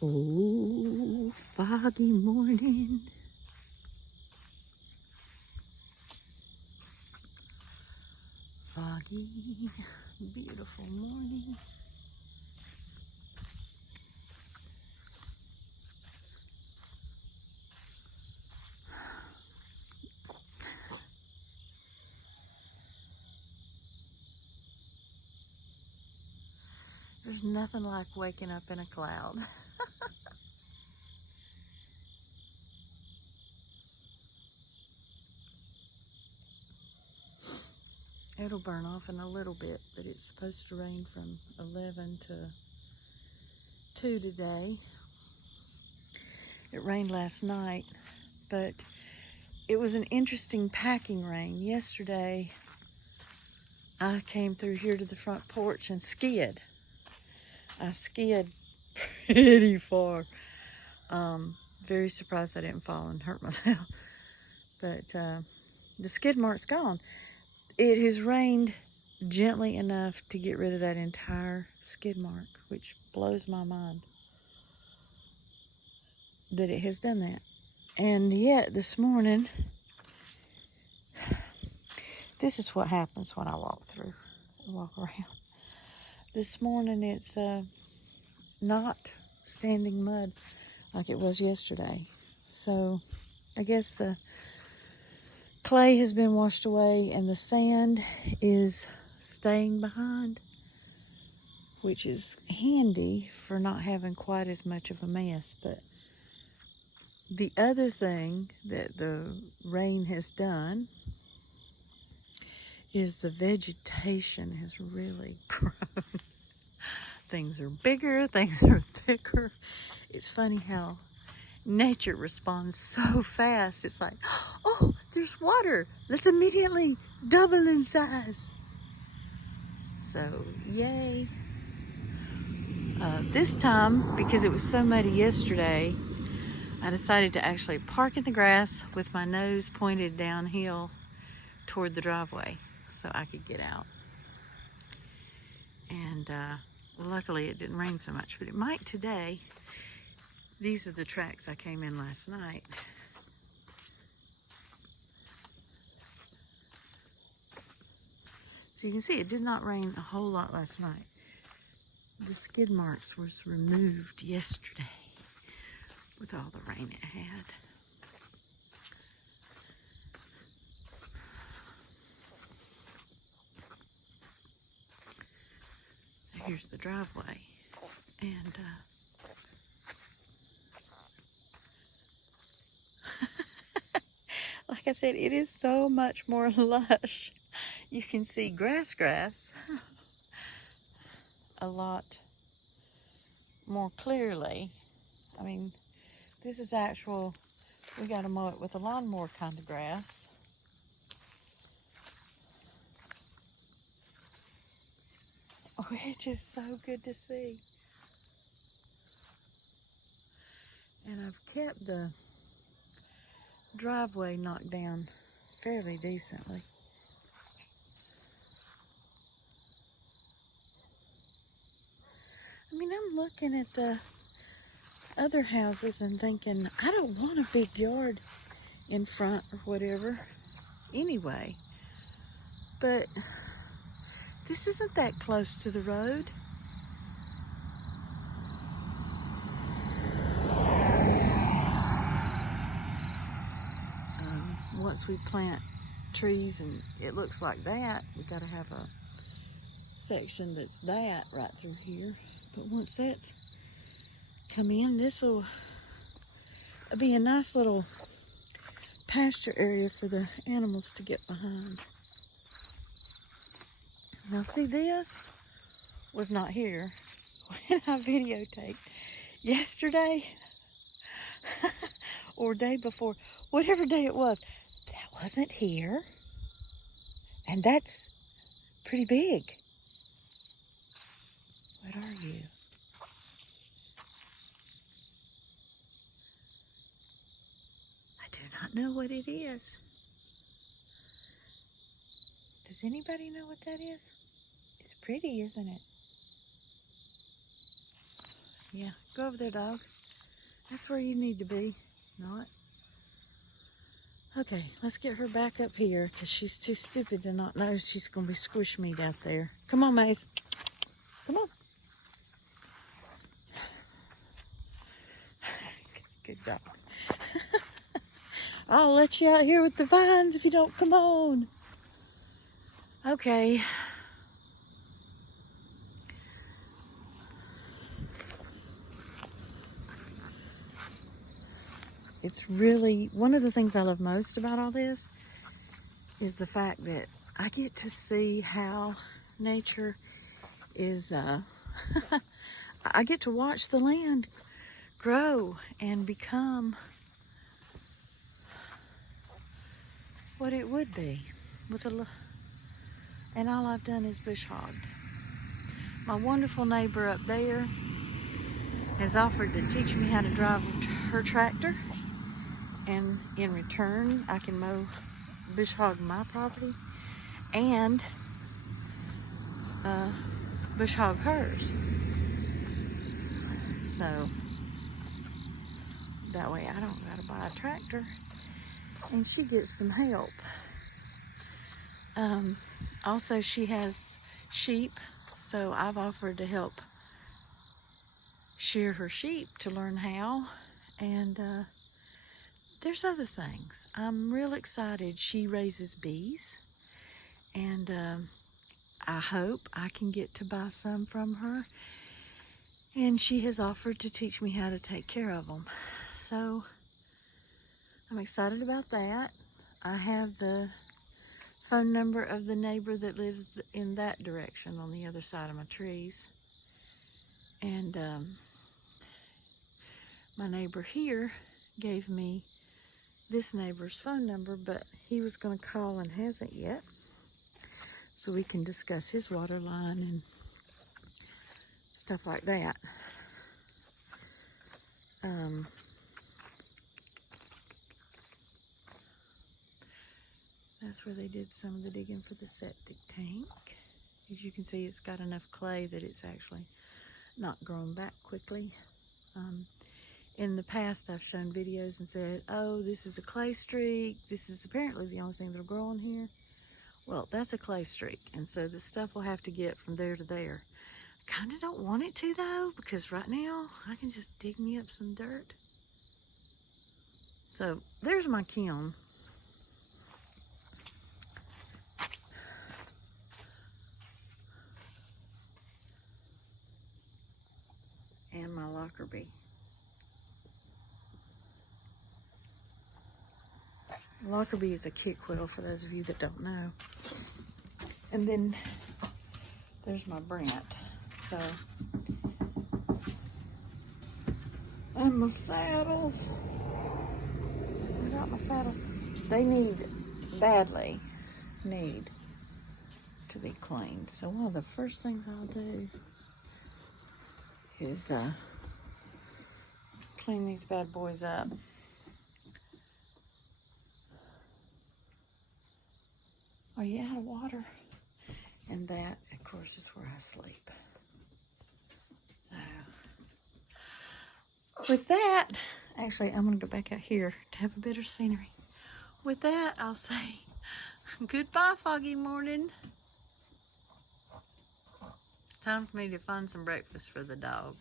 Oh, foggy morning. Foggy, beautiful morning. There's nothing like waking up in a cloud. It'll burn off in a little bit, but it's supposed to rain from 11 to 2 today. It rained last night, but it was an interesting packing rain. Yesterday, I came through here to the front porch and skid. I skid pretty far. Very surprised I didn't fall and hurt myself. But the skid mark's gone. It has rained gently enough to get rid of that entire skid mark, which blows my mind that it has done that. And yet this morning, this is what happens when I walk around. This morning it's not standing mud like it was yesterday. So I guess the clay has been washed away and the sand is staying behind, which is handy for not having quite as much of a mess. But the other thing that the rain has done is the vegetation has really grown. Things are bigger, things are thicker. It's funny how nature responds so fast. It's like, oh, there's water. Let's immediately double in size. So, yay. This time, because it was so muddy yesterday, I decided to actually park in the grass with my nose pointed downhill toward the driveway so I could get out. And luckily it didn't rain so much, but it might today. These are the tracks I came in last night. So you can see it did not rain a whole lot last night. The skid marks was removed yesterday with all the rain it had. So here's the driveway. And like I said, it is so much more lush. You can see grass a lot more clearly. I mean, this is actual, we got to mow it with a lawnmower kind of grass. Which is so good to see. And I've kept the driveway knocked down fairly decently. I mean, I'm looking at the other houses and thinking, I don't want a big yard in front or whatever anyway. But this isn't that close to the road. Once we plant trees and it looks like that, we got to have a section that's that right through here. But once that's come in, this will be a nice little pasture area for the animals to get behind. Now see, this was not here when I videotaped yesterday or day before, whatever day it was. That wasn't here, and that's pretty big. What are you? I do not know what it is. Does anybody know what that is? It's pretty, isn't it? Yeah, go over there, dog. That's where you need to be. Not. Okay, let's get her back up here because she's too stupid to not know she's going to be squish meat out there. Come on, Maze. Come on. Good dog. I'll let you out here with the vines if you don't come on. Okay. It's really, one of the things I love most about all this is the fact that I get to see how nature is, I get to watch the land grow and become what it would be with and all I've done is bush hogged. My wonderful neighbor up there has offered to teach me how to drive her tractor, and in return I can bush hog my property and bush hog hers. So that way I don't gotta buy a tractor and she gets some help. Also, she has sheep, so I've offered to help shear her sheep to learn how, and there's other things. I'm real excited. She raises bees, and I hope I can get to buy some from her, and she has offered to teach me how to take care of them. So I'm excited about that. I have the phone number of the neighbor that lives in that direction on the other side of my trees. And my neighbor here gave me this neighbor's phone number, but he was going to call and hasn't yet. So we can discuss his water line and stuff like that. That's where they did some of the digging for the septic tank. As you can see, it's got enough clay that it's actually not grown back quickly. In the past, I've shown videos and said, oh, this is a clay streak. This is apparently the only thing that'll grow on here. Well, that's a clay streak, and so the stuff will have to get from there to there. I kind of don't want it to, though, because right now, I can just dig me up some dirt. So, there's my kiln. And my Lockerbie. Lockerbie is a kit quill, for those of you that don't know. And then there's my Brent. So, and my saddles. I got my saddles. They badly need to be cleaned. So one of the first things I'll do is clean these bad boys up. Are you out of water? And that, of course, is where I sleep. With that, actually, I'm going to go back out here to have a better scenery. With that, I'll say goodbye, foggy morning. It's time for me to find some breakfast for the dog.